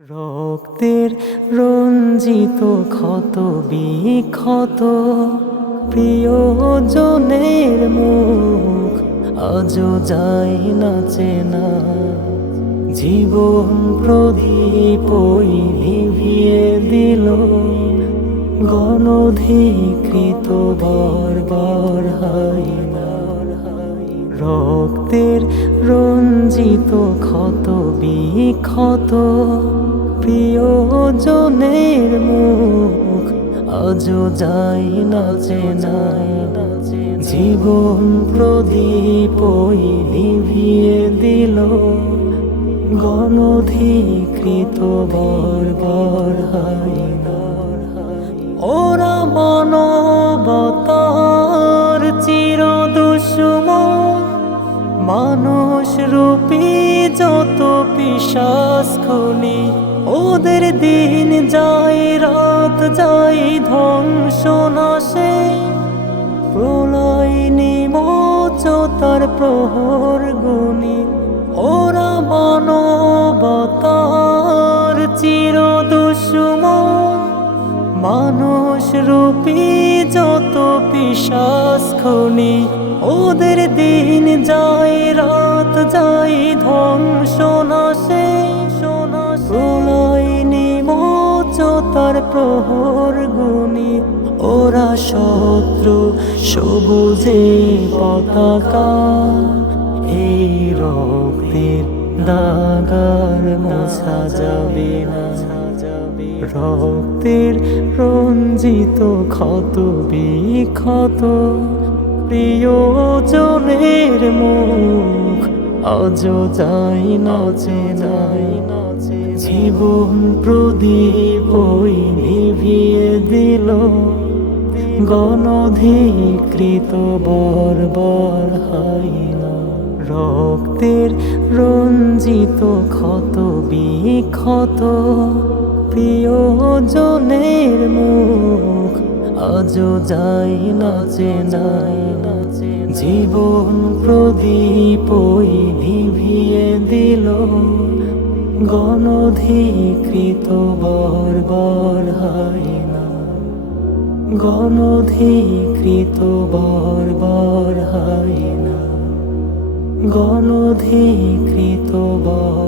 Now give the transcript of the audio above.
রক্তের রঞ্জিত ক্ষত, বিক্ষত, প্রিয়জনের মুখ আজও যায় না চেনা। জীবন প্রদীপ নিভিয়ে দিল, গণধিকৃত বর্বর না। রক্তের রঞ্জিত ক্ষত, বিক্ষত প্রিয়জনের মুখ আজও যাই না চেনাই জীবন প্রদীপ ওই নিভিয়ে দিল। গণধিকৃত বর হয় না যত পিসাস খুনি, ওদের দিন যায়, রাত যায়, ধ্বংস নাশে। প্রলয় নিমোচতার প্রহর গুণী ওরা মানবতার মানুষ রূপী যত পিসাস খুনি, ওদের দিন যায়, রাত যায়, ধ্বংস নাশে প্রলয় নিমোচতার প্রহর গুণী, ওরা শত্রু সবুজে পতাকা। এই রক্তের দাগার মোছা যাবে না। রক্তের রঞ্জিত ক্ষত বিক্ষত প্রিয়জনের মুখ আজও যাই না চেনাই জীবন প্রদীপ নিভিয়ে দিল, গণধিকৃত বর্বর হয় না। রক্তের রঞ্জিত ক্ষত বিক্ষত প্রিয়জনের মুখ আজও যাই না চেনাই জীবন প্রদীপ নিভিয়ে দিল, গণধিকৃত বর্বর হয় না। গণধিকৃত বর্বর হয় না। গণধিকৃত হয়